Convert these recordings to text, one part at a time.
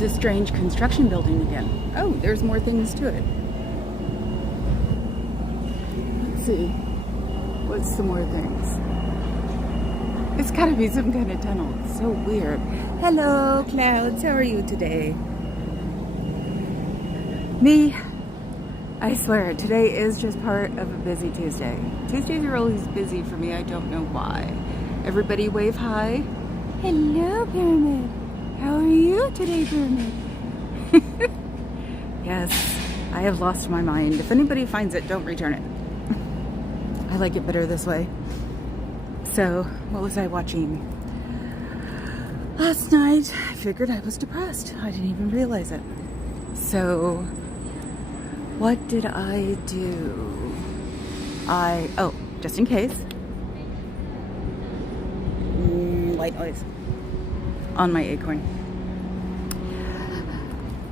It's a strange construction building again. Oh, there's more things to it. Let's see. What's some more things? It's gotta be some kind of tunnel. It's so weird. Hello, clouds. How are you today? Me, I swear, today is just part of a busy Tuesday. Tuesdays are always busy for me. I don't know why. Everybody wave hi. Hello, Pyramid. How are you today, Pyramid? Yes, I have lost my mind. If anybody finds it, don't return it. I like it better this way. So, what was I watching? Last night, I figured I was depressed. I didn't even realize it. So, what did I do? Oh, just in case. White noise on my acorn.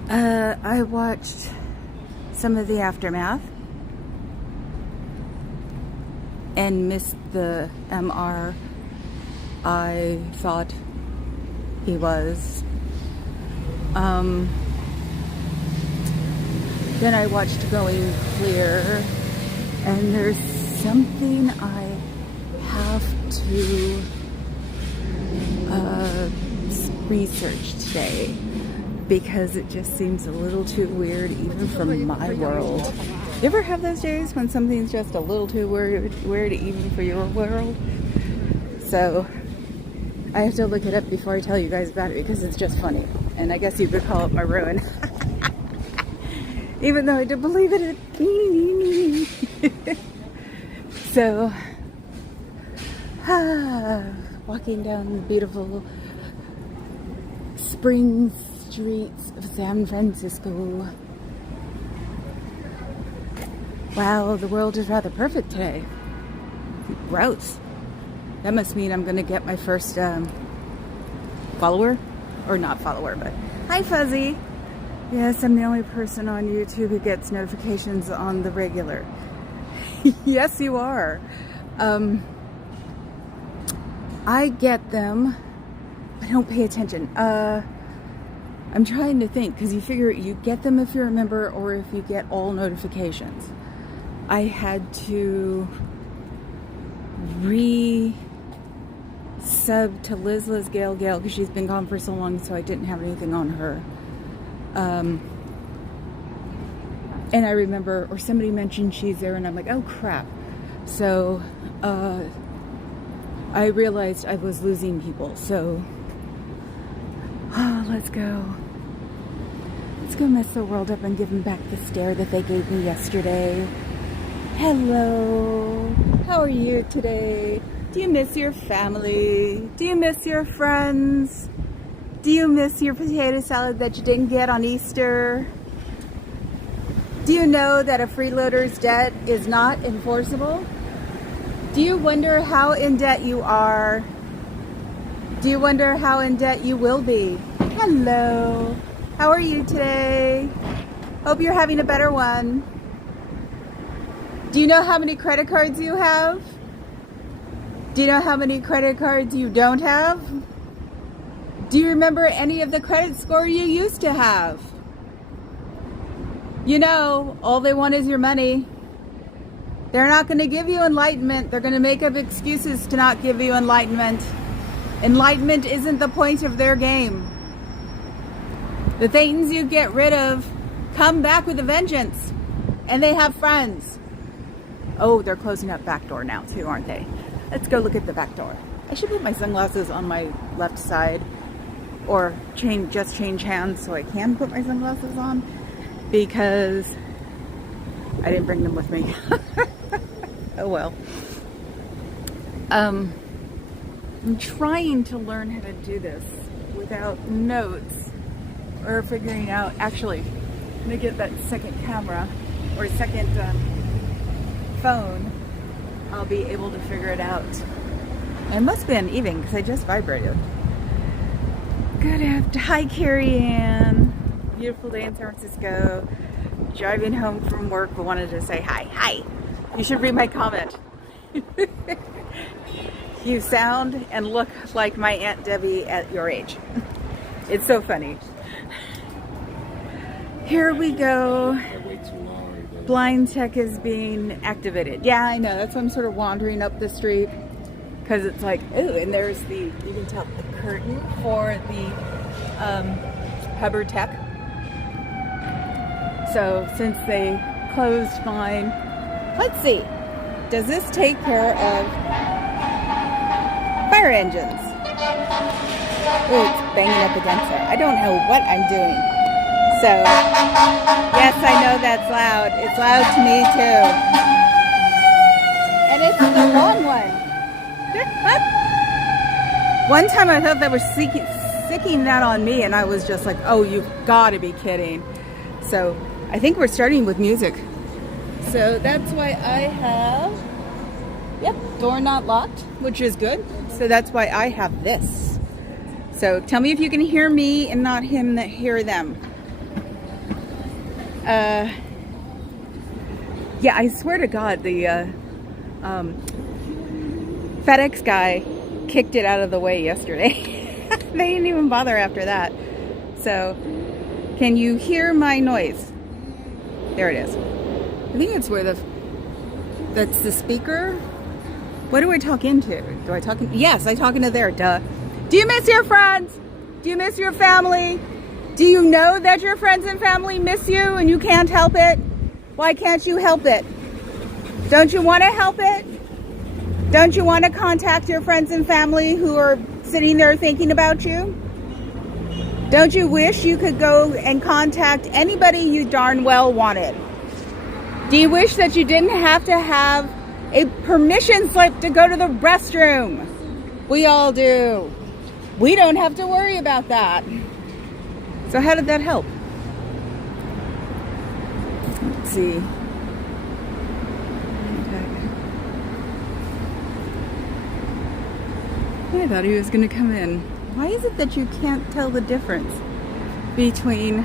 I watched some of the aftermath and missed the MR I thought he was. Then I watched Going Clear, and there's something I have to research today because it just seems a little too weird even from my world. You ever have those days when something's just a little too weird even for your world? So I have to look it up before I tell you guys about it because it's just funny, and I guess you could call it my ruin. Even though I don't believe it. So walking down the beautiful spring streets of San Francisco. Wow, the world is rather perfect today. Gross. That must mean I'm gonna get my first follower, or not follower, but hi Fuzzy. Yes, I'm the only person on YouTube who gets notifications on the regular. Yes, you are. I get them. I don't pay attention. I'm trying to think, because you figure you get them if you're a member or if you get all notifications. I had to re-sub to Liz Gale because she's been gone for so long, so I didn't have anything on her. And I remember, or somebody mentioned she's there, and I'm like, oh crap. So I realized I was losing people. So let's go mess the world up and give them back the stare that they gave me yesterday. Hello, how are you today? Do you miss your family? Do you miss your friends? Do you miss your potato salad that you didn't get on Easter? Do you know that a freeloader's debt is not enforceable? Do you wonder how in debt you are? Do you wonder how in debt you will be? Hello. How are you today? Hope you're having a better one. Do you know how many credit cards you have? Do you know how many credit cards you don't have? Do you remember any of the credit score you used to have? You know, all they want is your money. They're not going to give you enlightenment. They're going to make up excuses to not give you enlightenment. Enlightenment isn't the point of their game. The things you get rid of come back with a vengeance. And they have friends. Oh, they're closing up back door now too, aren't they? Let's go look at the back door. I should put my sunglasses on my left side, or just change hands so I can put my sunglasses on, because I didn't bring them with me. Oh well. I'm trying to learn how to do this without notes or figuring out. Actually, let me get that second camera or second phone. I'll be able to figure it out. It must be uneven because I just vibrated. Good afternoon. Hi, Carrie Ann. Beautiful day in San Francisco. Driving home from work, but wanted to say hi. Hi. You should read my comment. You sound and look like my Aunt Debbie at your age. It's so funny. Here we go. Blind tech is being activated. Yeah, I know. That's why I'm sort of wandering up the street. Because it's like, ooh, and there's the, you can tell, the curtain for the Hubbard Tech. So since they closed mine, let's see. Does this take care of fire engines? Ooh, it's banging up against it. I don't know what I'm doing. So, yes, I know that's loud. It's loud to me too. And it's the long one. One time I thought they were sicking that on me, and I was just like, oh, you've got to be kidding. So, I think we're starting with music. So, that's why I have, yep, door not locked, which is good. So, that's why I have this. So, tell me if you can hear me and not him that hear them. Yeah, I swear to God, the FedEx guy kicked it out of the way yesterday. They didn't even bother after that. So, can you hear my noise? There it is. I think it's where that's the speaker. What do I talk into? Do I talk in? Yes, I talk into there, duh. Do you miss your friends? Do you miss your family? Do you know that your friends and family miss you and you can't help it? Why can't you help it? Don't you want to help it? Don't you want to contact your friends and family who are sitting there thinking about you? Don't you wish you could go and contact anybody you darn well wanted? Do you wish that you didn't have to have a permission slip to go to the restroom? We all do. We don't have to worry about that. So how did that help? Let's see. I thought he was going to come in. Why is it that you can't tell the difference between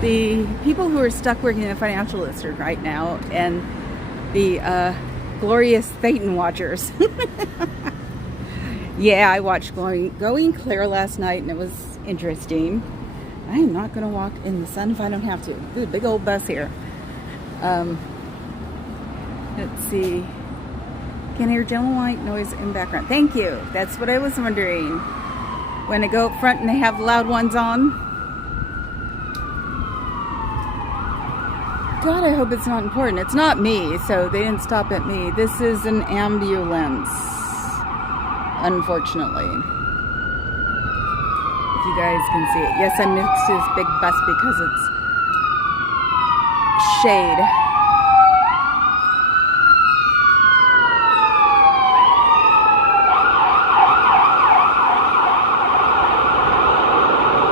the people who are stuck working in the financial district right now and the glorious Satan watchers? Yeah, I watched Going Clear last night, and it was interesting. I am not going to walk in the sun if I don't have to. There's a big old bus here. Let's see. Can hear gentle white noise in background. Thank you. That's what I was wondering. When I go up front and they have loud ones on. God, I hope it's not important. It's not me, so they didn't stop at me. This is an ambulance. Unfortunately. If you guys can see it. Yes, I mixed this big bus because it's shade.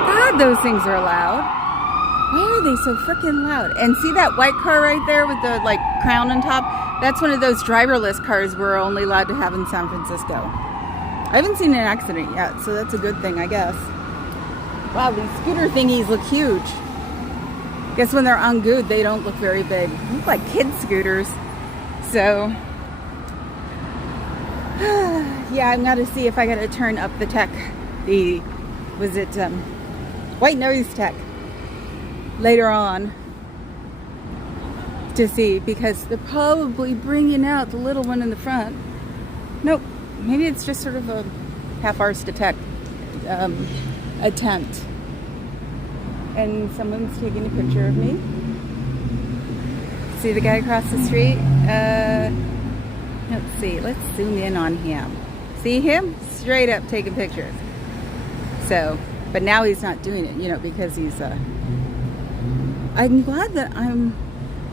God, those things are loud. Why are they so freaking loud? And see that white car right there with the like crown on top? That's one of those driverless cars we're only allowed to have in San Francisco. I haven't seen an accident yet, so that's a good thing, I guess. Wow, these scooter thingies look huge. Guess when they're on good, they don't look very big. They look like kid scooters. So, yeah, I'm gonna see if I gotta turn up the tech. White noise tech later on to see, because they're probably bringing out the little one in the front. Nope. Maybe it's just sort of a half-arsed attempt. And someone's taking a picture of me. See the guy across the street? Let's see. Let's zoom in on him. See him? Straight up taking pictures. So, but now he's not doing it, because he's... I'm glad that I'm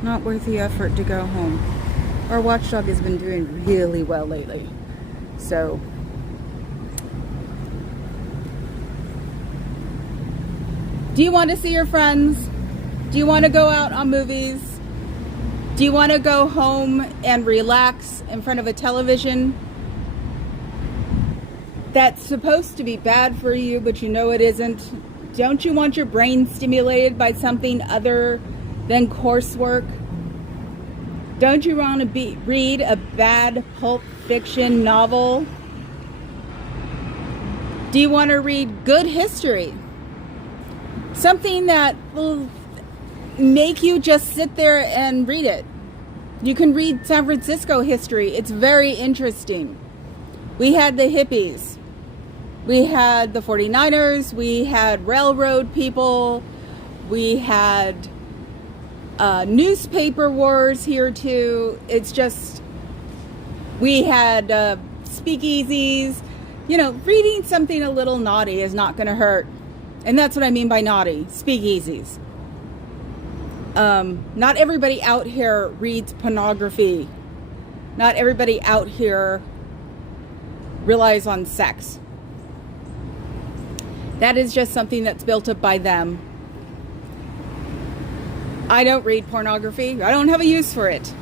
not worth the effort to go home. Our Watchdog has been doing really well lately. So, do you want to see your friends? Do you want to go out on movies? Do you want to go home and relax in front of a television that's supposed to be bad for you, but you know it isn't? Don't you want your brain stimulated by something other than coursework? Don't you want to read a bad pulp fiction novel? Do you want to read good history? Something that will make you just sit there and read it. You can read San Francisco history. It's very interesting. We had the hippies. We had the 49ers. We had railroad people. We had newspaper wars here too. It's just, we had speakeasies. You know, reading something a little naughty is not going to hurt. And that's what I mean by naughty. Speakeasies. Not everybody out here reads pornography. Not everybody out here relies on sex. That is just something that's built up by them. I don't read pornography. I don't have a use for it.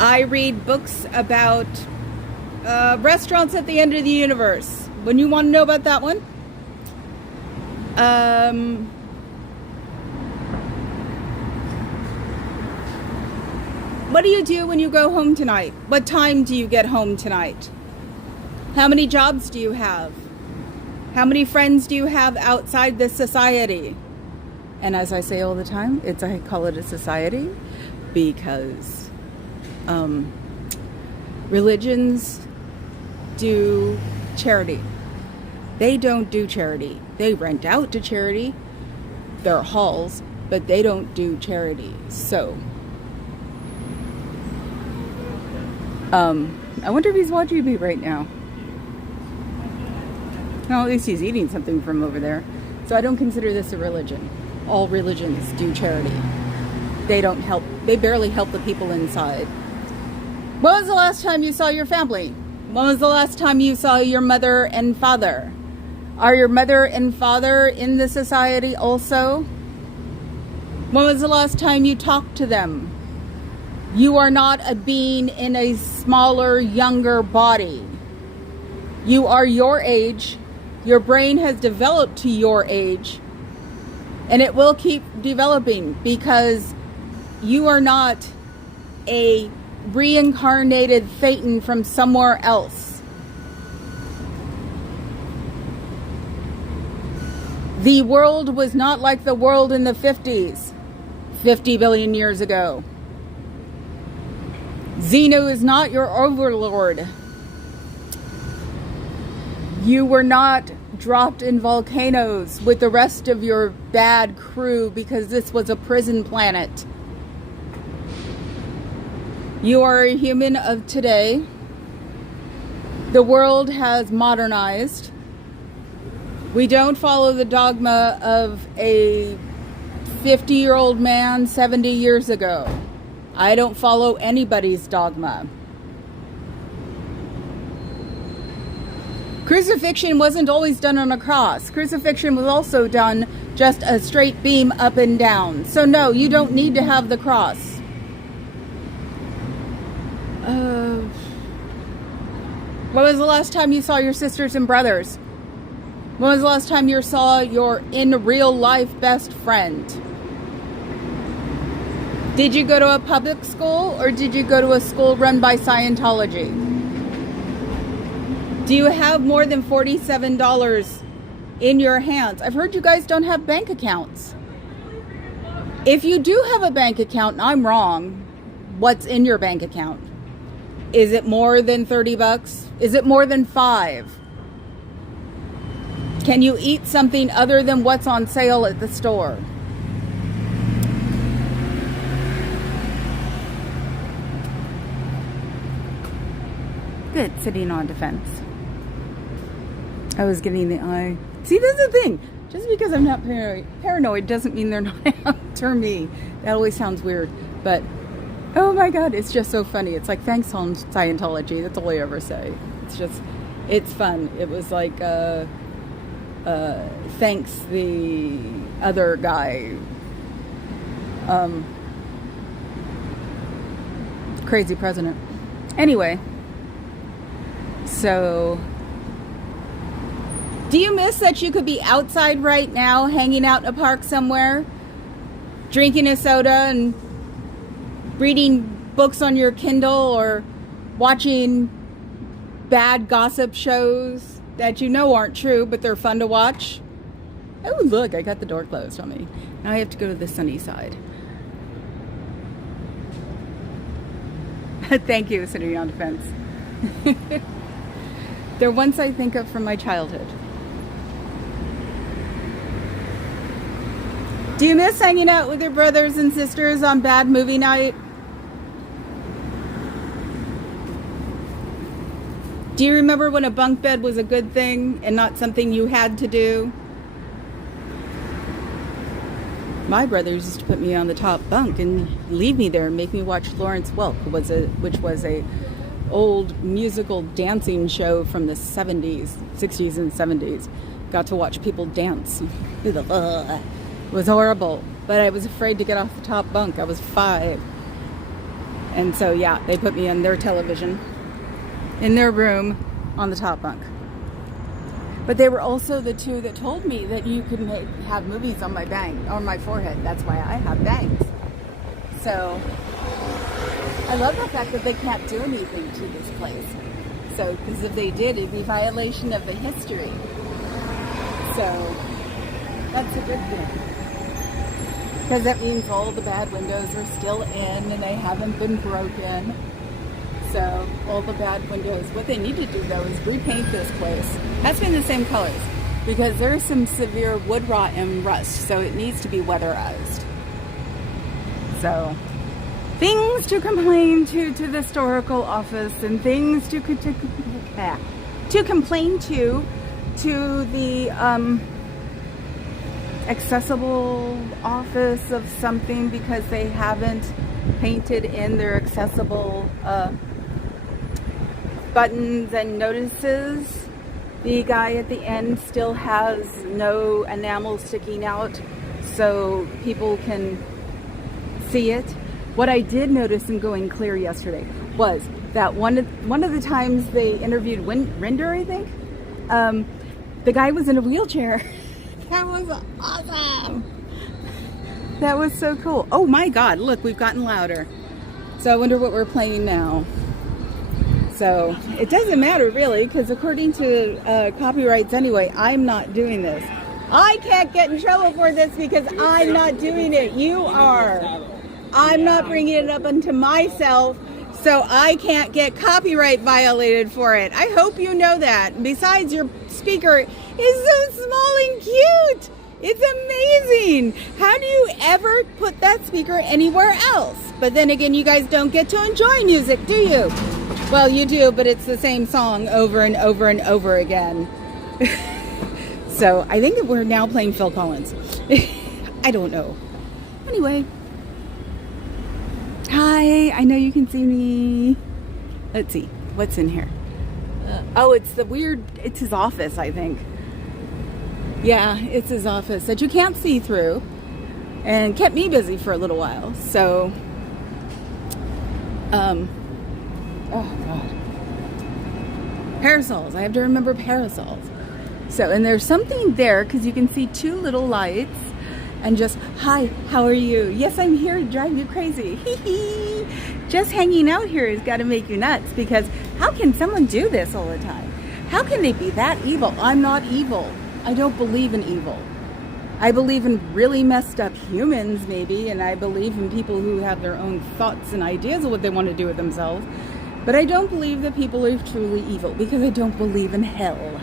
I read books about restaurants at the end of the universe. When you want to know about that one? What do you do when you go home tonight? What time do you get home tonight? How many jobs do you have? How many friends do you have outside this society? And as I say all the time, I call it a society because religions do charity. They don't do charity. They rent out to charity. There are halls, but they don't do charity. So, I wonder if he's watching me right now. No, at least he's eating something from over there. So I don't consider this a religion. All religions do charity. They don't help. They barely help the people inside. When was the last time you saw your family? When was the last time you saw your mother and father? Are your mother and father in the society also? When was the last time you talked to them? You are not a being in a smaller, younger body. You are your age. Your brain has developed to your age. And it will keep developing because you are not a reincarnated Thetan from somewhere else. The world was not like the world in the 50s, 50 billion years ago. Xenu is not your overlord. You were not dropped in volcanoes with the rest of your bad crew because this was a prison planet. You are a human of today. The world has modernized. We don't follow the dogma of a 50-year-old man 70 years ago. I don't follow anybody's dogma. Crucifixion wasn't always done on a cross. Crucifixion was also done just a straight beam up and down. So no, you don't need to have the cross. When was the last time you saw your sisters and brothers? When was the last time you saw your in real life best friend? Did you go to a public school or did you go to a school run by Scientology? Do you have more than $47 in your hands? I've heard you guys don't have bank accounts. If you do have a bank account and I'm wrong, what's in your bank account? Is it more than 30 bucks? Is it more than 5? Can you eat something other than what's on sale at the store? Good, sitting on defense. I was getting the eye. See, that's the thing. Just because I'm not paranoid doesn't mean they're not after me. That always sounds weird. But, oh my God, it's just so funny. It's like, thanks on Scientology. That's all I ever say. It's just, it's fun. It was like, thanks the other guy. Crazy president. Anyway. So, do you miss that you could be outside right now, hanging out in a park somewhere, drinking a soda and reading books on your Kindle or watching bad gossip shows that you know aren't true, but they're fun to watch? Oh, look, I got the door closed on me. Now I have to go to the sunny side. Thank you, Senator on Defense. They're ones I think of from my childhood. Do you miss hanging out with your brothers and sisters on bad movie night? Do you remember when a bunk bed was a good thing and not something you had to do? My brothers used to put me on the top bunk and leave me there and make me watch Lawrence Welk, which was a old musical dancing show from the 70s, 60s and 70s. Got to watch people dance. It was horrible, but I was afraid to get off the top bunk. I was 5. And so, yeah, they put me on their television, in their room, on the top bunk. But they were also the two that told me that you could have movies on my forehead. That's why I have bangs. So I love the fact that they can't do anything to this place. So, because if they did, it'd be violation of the history. So that's a good thing. Because that means all the bad windows are still in and they haven't been broken. So all the bad windows. What they need to do though is repaint this place. Has to be in the same colors because there's some severe wood rot and rust, so it needs to be weatherized. So things to complain to the historical office, and things to complain to the accessible office of something because they haven't painted in their accessible buttons and notices. The guy at the end still has no enamel sticking out so people can see it. What I did notice in Going Clear yesterday was that one of the times they interviewed Rinder, I think, the guy was in a wheelchair. That was awesome. That was so cool. Oh my God, look, we've gotten louder. So I wonder what we're playing now. So it doesn't matter really, because according to copyrights anyway, I'm not doing this. I can't get in trouble for this because I'm not doing it. You are. I'm not bringing it up unto myself, so I can't get copyright violated for it. I hope you know that. Besides, your speaker is so small and cute. It's amazing. How do you ever put that speaker anywhere else? But then again, you guys don't get to enjoy music, do you? Well, you do, but it's the same song over and over and over again. So I think that we're now playing Phil Collins. I don't know. Anyway. Hi, I know you can see me. Let's see, what's in here? Oh, it's his office, I think. Yeah, it's his office that you can't see through, and kept me busy for a little while. So, oh God, parasols. I have to remember parasols. So, and there's something there because you can see 2 little lights, and just, hi, how are you? Yes, I'm here to drive you crazy. Just hanging out here has got to make you nuts, because how can someone do this all the time? How can they be that evil? I'm not evil. I don't believe in evil. I believe in really messed up humans, maybe, and I believe in people who have their own thoughts and ideas of what they want to do with themselves. But I don't believe that people are truly evil, because I don't believe in hell.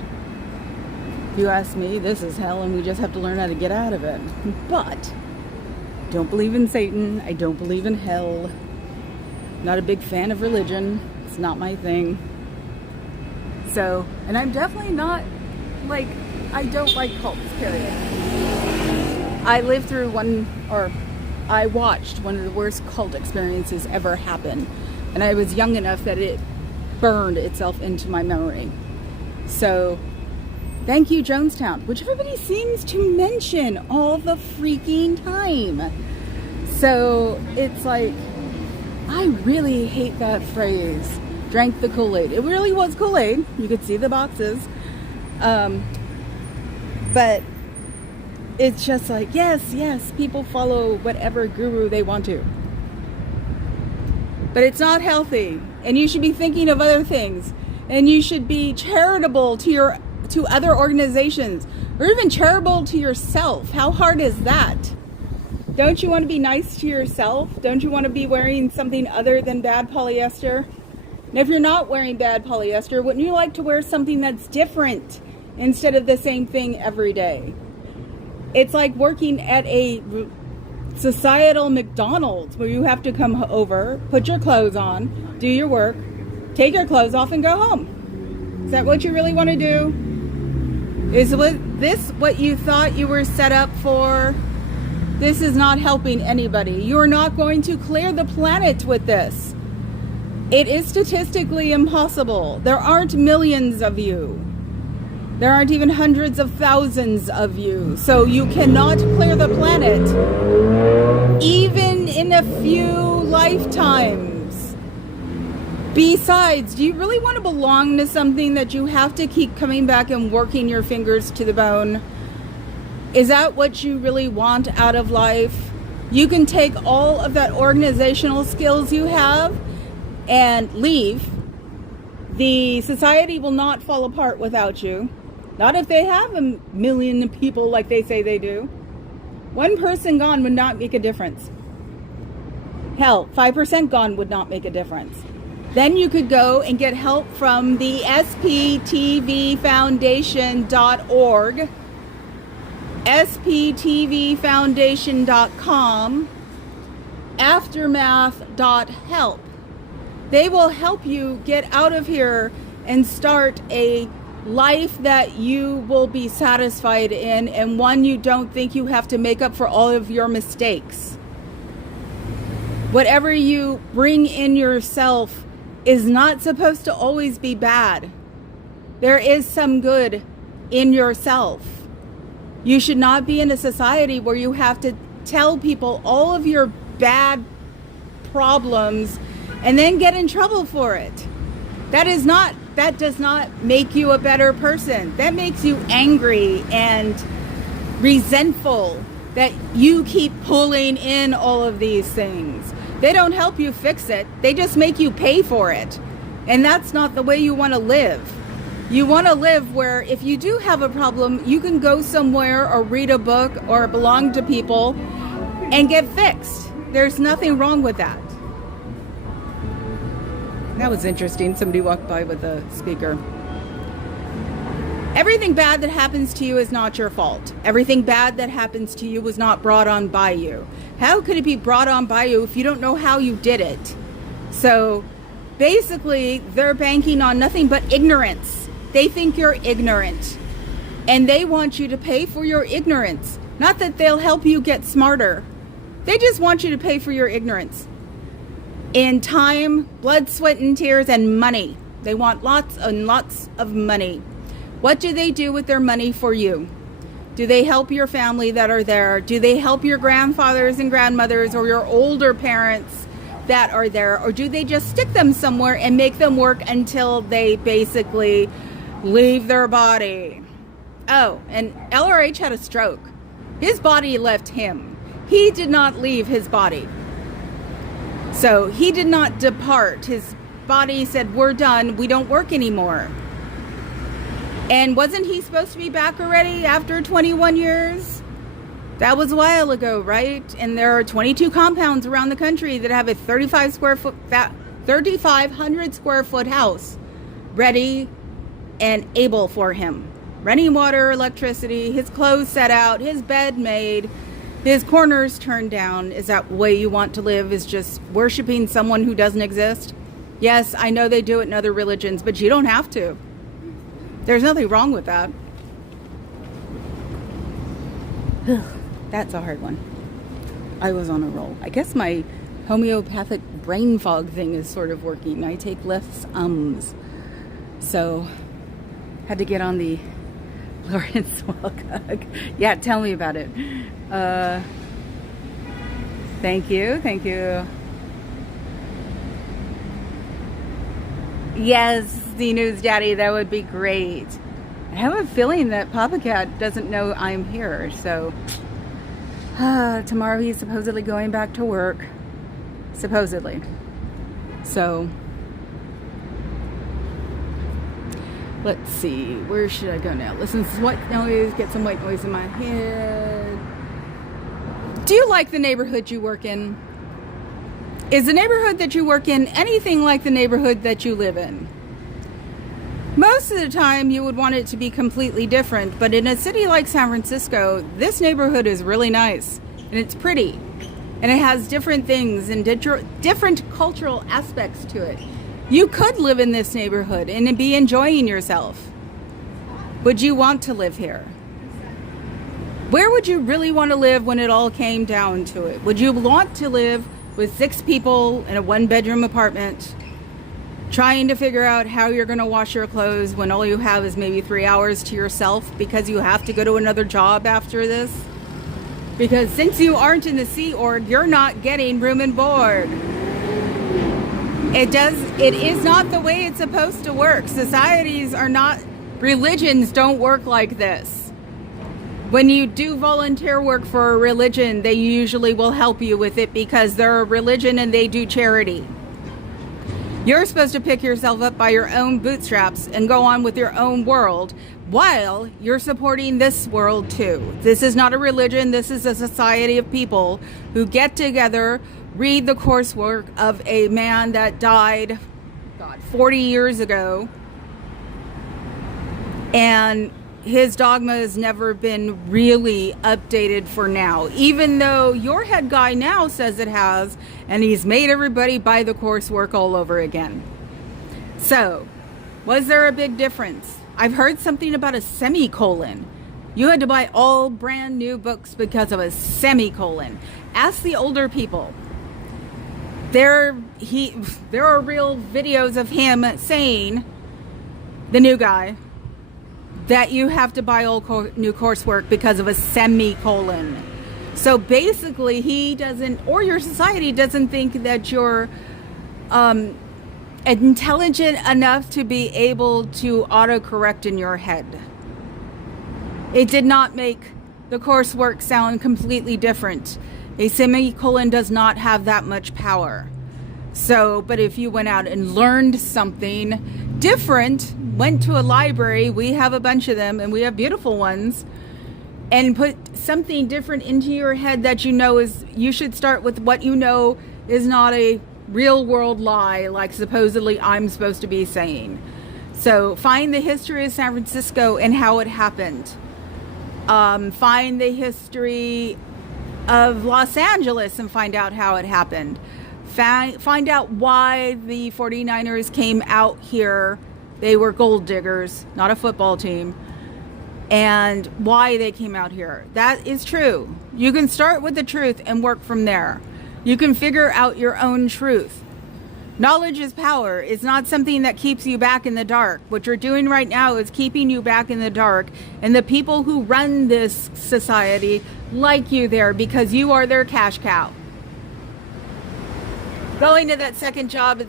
If you ask me, this is hell and we just have to learn how to get out of it. But I don't believe in Satan. I don't believe in hell. Not a big fan of religion. It's not my thing. So, and I'm definitely not like, I don't like cults, period. I lived through I watched one of the worst cult experiences ever happen. And I was young enough that it burned itself into my memory. So, thank you, Jonestown, which everybody seems to mention all the freaking time. So, it's like, I really hate that phrase, drank the Kool-Aid. It really was Kool-Aid. You could see the boxes. But it's just like, yes, people follow whatever guru they want to. But it's not healthy. And you should be thinking of other things. And you should be charitable to to other organizations, or even charitable to yourself. How hard is that? Don't you want to be nice to yourself? Don't you want to be wearing something other than bad polyester? And if you're not wearing bad polyester, wouldn't you like to wear something that's different instead of the same thing every day? It's like working at a societal McDonald's where you have to come over, put your clothes on, do your work, take your clothes off, and go home. Is that what you really want to do? Is this what you thought you were set up for? This is not helping anybody. You're not going to clear the planet with this. It is statistically impossible. There aren't millions of you. There aren't even hundreds of thousands of you. So you cannot clear the planet, even in a few lifetimes. Besides, do you really want to belong to something that you have to keep coming back and working your fingers to the bone? Is that what you really want out of life? You can take all of that organizational skills you have and leave. The society will not fall apart without you. Not if they have a million people like they say they do. One person gone would not make a difference. Hell, 5% gone would not make a difference. Then you could go and get help from the sptvfoundation.org, sptvfoundation.com, aftermath.help. They will help you get out of here and start a life that you will be satisfied in, and one you don't think you have to make up for all of your mistakes. Whatever you bring in yourself is not supposed to always be bad. There is some good in yourself. You should not be in a society where you have to tell people all of your bad problems and then get in trouble for it. That does not make you a better person. That makes you angry and resentful that you keep pulling in all of these things. They don't help you fix it. They just make you pay for it. And that's not the way you want to live. You want to live where if you do have a problem, you can go somewhere or read a book or belong to people and get fixed. There's nothing wrong with that. That was interesting. Somebody walked by with a speaker. Everything bad that happens to you is not your fault. Everything bad that happens to you was not brought on by you. How could it be brought on by you if you don't know how you did it? So basically, they're banking on nothing but ignorance. They think you're ignorant. And they want you to pay for your ignorance. Not that they'll help you get smarter. They just want you to pay for your ignorance. In time, blood, sweat, and tears, and money. They want lots and lots of money. What do they do with their money for you? Do they help your family that are there? Do they help your grandfathers and grandmothers or your older parents that are there? Or do they just stick them somewhere and make them work until they basically leave their body? Oh, and LRH had a stroke. His body left him. He did not leave his body. So he did not depart. His body said, we're done. We don't work anymore. And wasn't he supposed to be back already after 21 years? That was a while ago, right? And there are 22 compounds around the country that have a 3,500 square foot house ready and able for him. Running water, electricity, his clothes set out, his bed made, his corners turned down. Is that the way you want to live, is just worshiping someone who doesn't exist? Yes, I know they do it in other religions, but you don't have to. There's nothing wrong with that. That's a hard one. I was on a roll. I guess my homeopathic brain fog thing is sort of working. I take less ums. So, had to get on the Lawrence Welk. Yeah, tell me about it. Thank you. Yes, the News Daddy, that would be great. I have a feeling that Papa Cat doesn't know I'm here, so tomorrow he's supposedly going back to work. Supposedly. So Let's see, where should I go now? Listen to some white noise, get some white noise in my head. Do you like the neighborhood you work in? Is the neighborhood that you work in anything like the neighborhood that you live in? Most of the time you would want it to be completely different, but in a city like San Francisco, this neighborhood is really nice and it's pretty and it has different things and different cultural aspects to it. You could live in this neighborhood and be enjoying yourself. Would you want to live here? Where would you really want to live when it all came down to it? Would you want to live with 6 people in a 1-bedroom apartment, trying to figure out how you're going to wash your clothes when all you have is maybe 3 hours to yourself because you have to go to another job after this? Because since you aren't in the Sea Org, you're not getting room and board. It is not the way it's supposed to work. Religions don't work like this. When you do volunteer work for a religion, they usually will help you with it because they're a religion and they do charity. You're supposed to pick yourself up by your own bootstraps and go on with your own world while you're supporting this world too. This is not a religion. This is a society of people who get together, read the coursework of a man that died, 40 years ago, and his dogma has never been really updated for now, even though your head guy now says it has, and he's made everybody buy the coursework all over again. So, was there a big difference? I've heard something about a semicolon. You had to buy all brand new books because of a semicolon. Ask the older people. There are real videos of him saying, the new guy, that you have to buy all new coursework because of a semicolon. So basically he doesn't, or your society doesn't think that you're intelligent enough to be able to autocorrect in your head. It did not make the coursework sound completely different. A semicolon does not have that much power. So, but if you went out and learned something different, went to a library, we have a bunch of them and we have beautiful ones, and put something different into your head that you know is, you should start with what you know is not a real world lie like supposedly I'm supposed to be saying. So find the history of San Francisco and how it happened. Find the history of Los Angeles and find out how it happened. Find out why the 49ers came out here. They were gold diggers, not a football team. And why they came out here. That is true. You can start with the truth and work from there. You can figure out your own truth. Knowledge is power. It's not something that keeps you back in the dark. What you're doing right now is keeping you back in the dark. And the people who run this society like you there because you are their cash cow. Going to that second job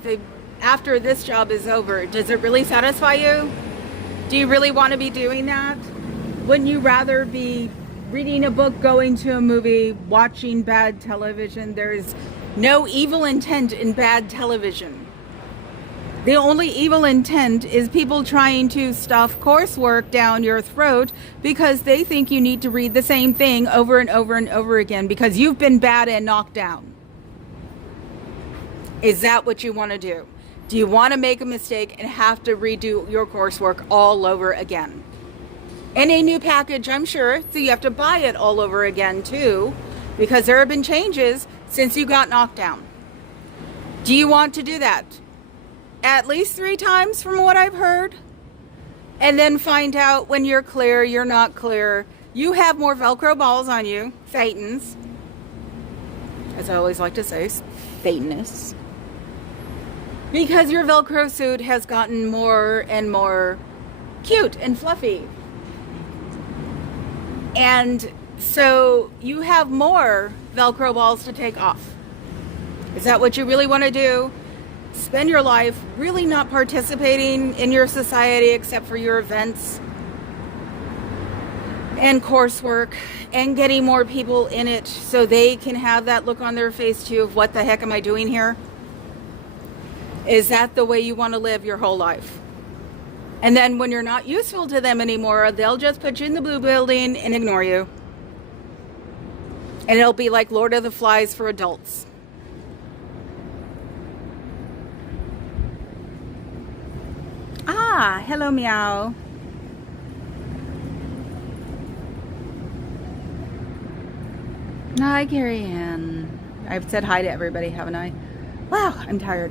after this job is over, does it really satisfy you? Do you really want to be doing that? Wouldn't you rather be reading a book, going to a movie, watching bad television? There's no evil intent in bad television. The only evil intent is people trying to stuff coursework down your throat because they think you need to read the same thing over and over and over again because you've been bad and knocked down. Is that what you want to do? Do you want to make a mistake and have to redo your coursework all over again? In a new package, I'm sure, so you have to buy it all over again too, because there have been changes since you got knocked down. Do you want to do that? At least 3 times from what I've heard? And then find out when you're clear, you're not clear. You have more Velcro balls on you, Thetans. As I always like to say, Satanists. Because your Velcro suit has gotten more and more cute and fluffy. And so you have more Velcro balls to take off. Is that what you really want to do? Spend your life really not participating in your society except for your events and coursework and getting more people in it so they can have that look on their face too of what the heck am I doing here? Is that the way you want to live your whole life? And then when you're not useful to them anymore, they'll just put you in the blue building and ignore you. And it'll be like Lord of the Flies for adults. Ah, hello, meow. Hi, Carrie Ann. I've said hi to everybody, haven't I? Wow, I'm tired.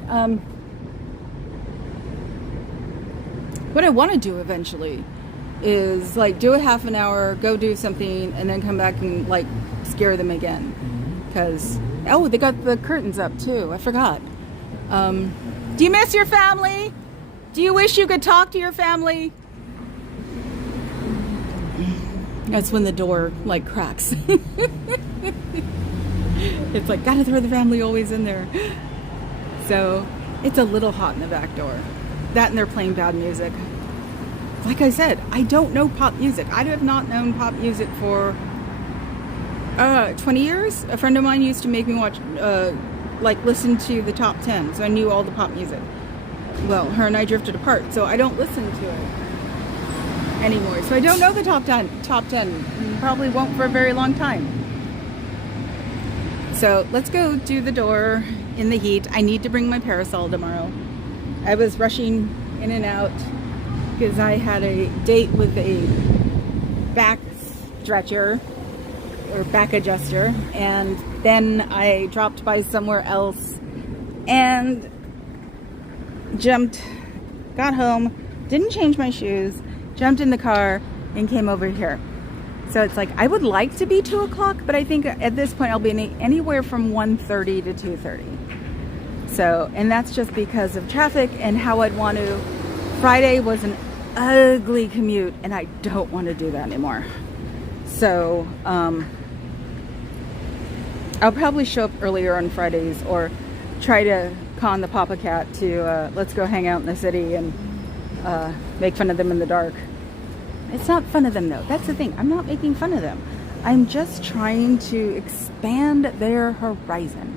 What I want to do eventually is like do a half an hour, go do something, and then come back and like scare them again. Because, oh, they got the curtains up too. I forgot. Do you miss your family? Do you wish you could talk to your family? That's when the door like cracks. It's like, gotta throw the family always in there. So it's a little hot in the back door. That and they're playing bad music. Like I said, I don't know pop music. I have not known pop music for 20 years. A friend of mine used to make me watch, like listen to the top 10. So I knew all the pop music. Well, her and I drifted apart, so I don't listen to it anymore. So I don't know the top 10. Probably won't for a very long time. So let's go do the door in the heat. I need to bring my parasol tomorrow. I was rushing in and out because I had a date with a back stretcher or back adjuster, and then I dropped by somewhere else and jumped, got home, didn't change my shoes, jumped in the car and came over here. So it's like, I would like to be 2 o'clock, but I think at this point I'll be anywhere from 1:30 to 2:30. So, and that's just because of traffic and how I'd want to. Friday was an ugly commute and I don't want to do that anymore. So, I'll probably show up earlier on Fridays or try to con the Papa Cat to, let's go hang out in the city and make fun of them in the dark. It's not fun of them though. That's the thing. I'm not making fun of them. I'm just trying to expand their horizon.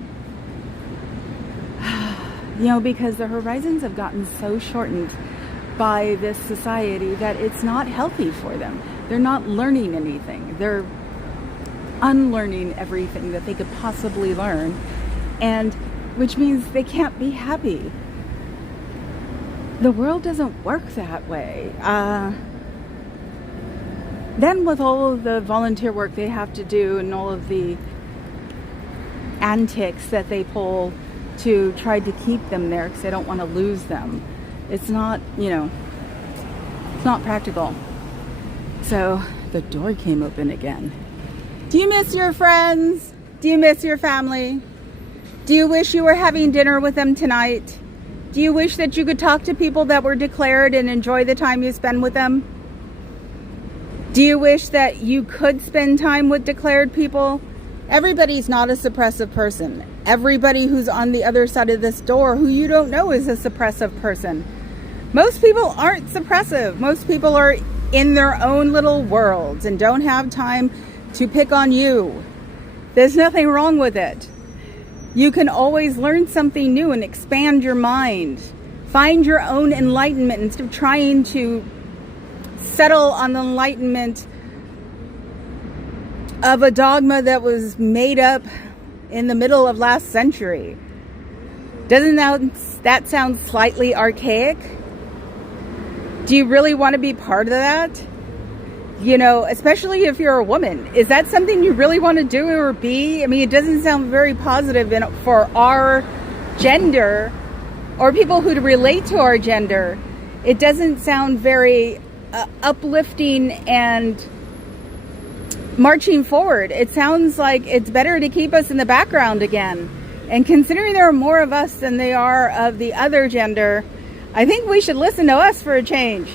You know, because the horizons have gotten so shortened by this society that it's not healthy for them. They're not learning anything. They're unlearning everything that they could possibly learn, and which means they can't be happy. The world doesn't work that way. Then with all of the volunteer work they have to do and all of the antics that they pull to try to keep them there because they don't want to lose them, it's not, you know, it's not practical. So the door came open again. Do you miss your friends? Do you miss your family? Do you wish you were having dinner with them tonight? Do you wish that you could talk to people that were declared and enjoy the time you spend with them? Do you wish that you could spend time with declared people? Everybody's not a suppressive person. Everybody who's on the other side of this door who you don't know is a suppressive person. Most people aren't suppressive. Most people are in their own little worlds and don't have time to pick on you. There's nothing wrong with it. You can always learn something new and expand your mind. Find your own enlightenment instead of trying to settle on the enlightenment of a dogma that was made up in the middle of last century. Doesn't that sound slightly archaic? Do you really want to be part of that? You know, especially if you're a woman. Is that something you really want to do or be? I mean, it doesn't sound very positive for our gender or people who relate to our gender. It doesn't sound very uplifting and marching forward. It sounds like it's better to keep us in the background again. And considering there are more of us than they are of the other gender, I think we should listen to us for a change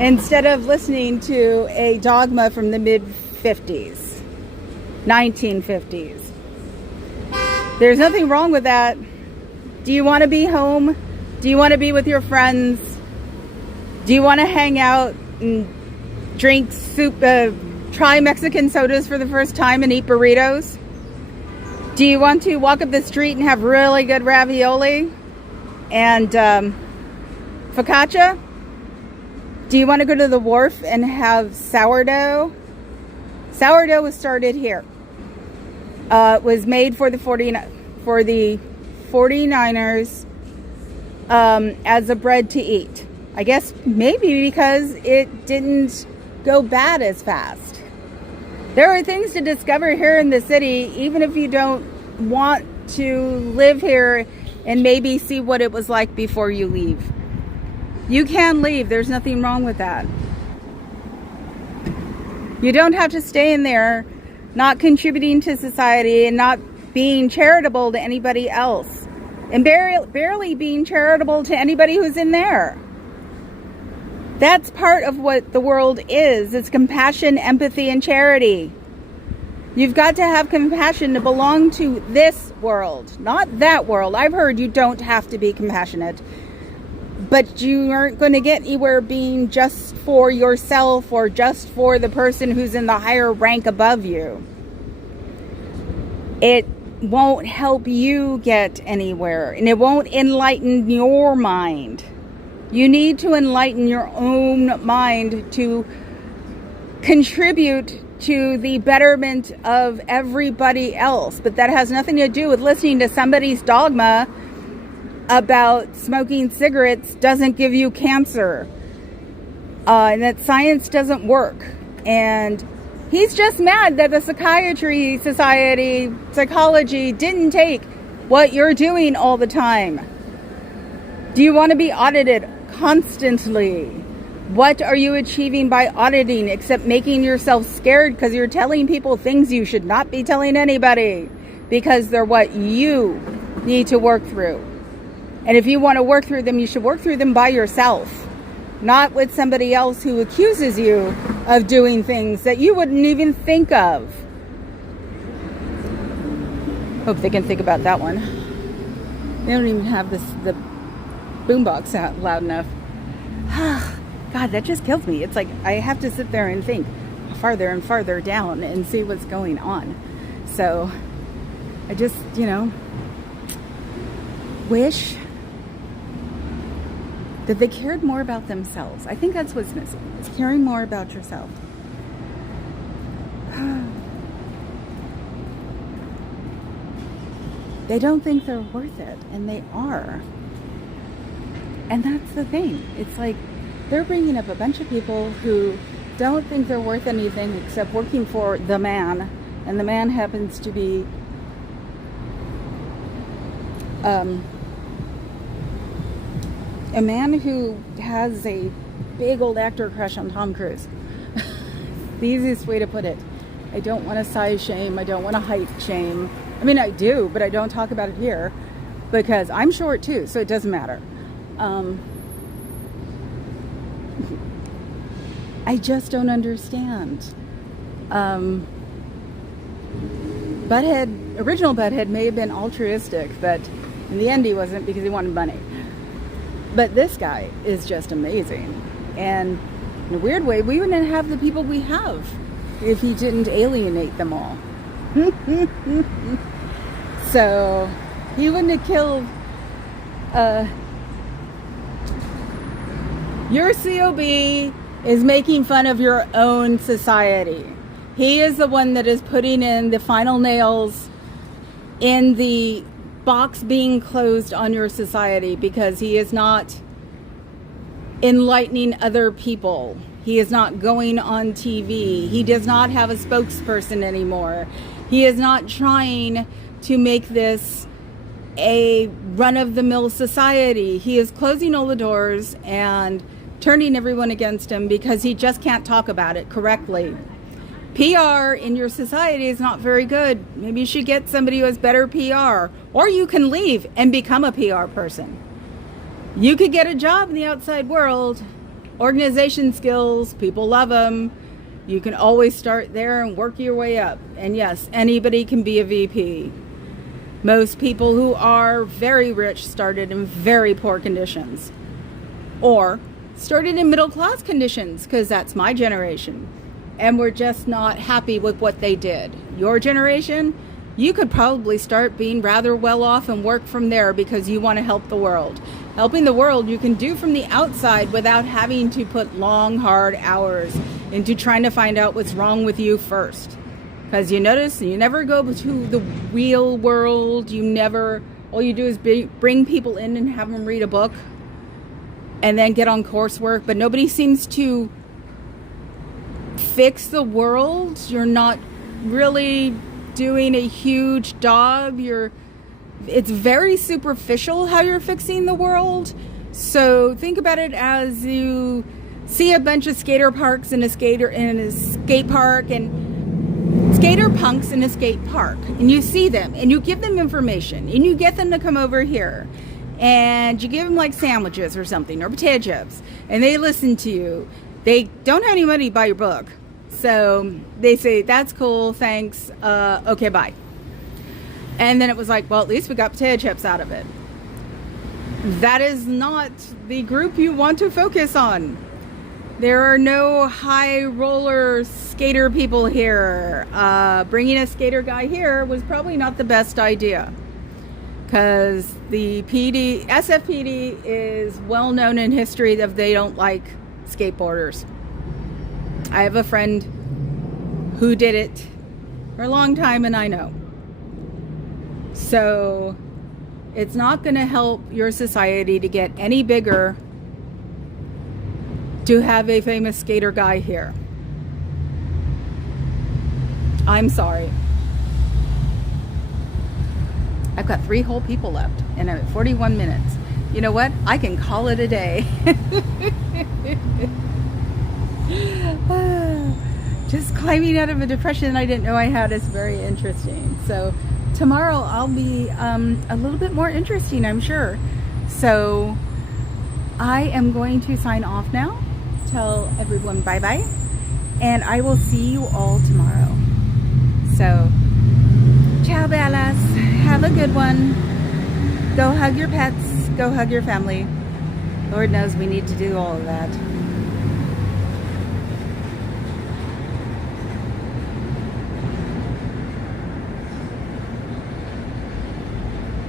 instead of listening to a dogma from the mid-50s, 1950s. There's nothing wrong with that. Do you want to be home? Do you want to be with your friends? Do you want to hang out and drink soup, try Mexican sodas for the first time and eat burritos? Do you want to walk up the street and have really good ravioli and focaccia? Do you want to go to the wharf and have sourdough? Sourdough was started here. It was made for the 49ers as a bread to eat. I guess maybe because it didn't go bad as fast. There are things to discover here in the city, even if you don't want to live here and maybe see what it was like before you leave. You can leave. There's nothing wrong with that. You don't have to stay in there not contributing to society and not being charitable to anybody else. And barely being charitable to anybody who's in there. That's part of what the world is. It's compassion, empathy, and charity. You've got to have compassion to belong to this world, not that world. I've heard you don't have to be compassionate. But you aren't going to get anywhere being just for yourself or just for the person who's in the higher rank above you. It won't help you get anywhere, and it won't enlighten your mind. You need to enlighten your own mind to contribute to the betterment of everybody else. But that has nothing to do with listening to somebody's dogma about smoking cigarettes doesn't give you cancer, and that science doesn't work. And he's just mad that the Psychiatry Society, Psychology didn't take what you're doing all the time. Do you want to be audited constantly? What are you achieving by auditing except making yourself scared because you're telling people things you should not be telling anybody because they're what you need to work through? And if you want to work through them, you should work through them by yourself, not with somebody else who accuses you of doing things that you wouldn't even think of. Hope they can think about that one. They don't even have the boombox out loud enough. God, that just kills me. It's like I have to sit there and think farther and farther down and see what's going on. So I just, wish that they cared more about themselves. I think that's what's missing. It's caring more about yourself. They don't think they're worth it, and they are. And that's the thing. It's like they're bringing up a bunch of people who don't think they're worth anything except working for the man, and the man happens to be a man who has a big old actor crush on Tom Cruise. The easiest way to put it. I don't want to size shame. I don't want to height shame. I mean, I do, but I don't talk about it here because I'm short too, so it doesn't matter. I just don't understand. Original Butthead may have been altruistic, but in the end he wasn't because he wanted money. But this guy is just amazing. And in a weird way, we wouldn't have the people we have if he didn't alienate them all. So he wouldn't have killed your COB is making fun of your own society. He is the one that is putting in the final nails in the box being closed on your society because he is not enlightening other people. He is not going on TV. He does not have a spokesperson anymore. He is not trying to make this a run-of-the-mill society. He is closing all the doors and turning everyone against him because he just can't talk about it correctly. PR in your society is not very good. Maybe you should get somebody who has better PR. Or you can leave and become a PR person. You could get a job in the outside world. Organization skills, people love them. You can always start there and work your way up. And yes, anybody can be a VP. Most people who are very rich started in very poor conditions. Or started in middle class conditions, because that's my generation. And we're just not happy with what they did. Your generation, you could probably start being rather well off and work from there because you want to help the world. Helping the world you can do from the outside without having to put long, hard hours into trying to find out what's wrong with you first. Because you notice you never go to the real world. All you do is bring people in and have them read a book and then get on coursework. But nobody seems to fix the world. You're not really doing a huge job. It's very superficial how you're fixing the world. So think about it as you see a bunch of skater parks in a skate park and skater punks in a skate park, and you see them and you give them information and you get them to come over here and you give them like sandwiches or something or potato chips and they listen to you. They don't have any money to buy your book. So they say, that's cool, thanks, okay, bye. And then it was like, well, at least we got potato chips out of it. That is not the group you want to focus on. There are no high roller skater people here. Bringing a skater guy here was probably not the best idea. Because the SFPD is well known in history that they don't like skateboarders. I have a friend who did it for a long time and I know. So it's not going to help your society to get any bigger to have a famous skater guy here. I'm sorry. I've got 3 whole people left and I'm at 41 minutes. You know what? I can call it a day. Just climbing out of a depression I didn't know I had is very interesting. So tomorrow I'll be a little bit more interesting, I'm sure. So I am going to sign off now. Tell everyone bye-bye. And I will see you all tomorrow. So, ciao Bellas. Have a good one. Go hug your pets. Go hug your family. Lord knows we need to do all of that.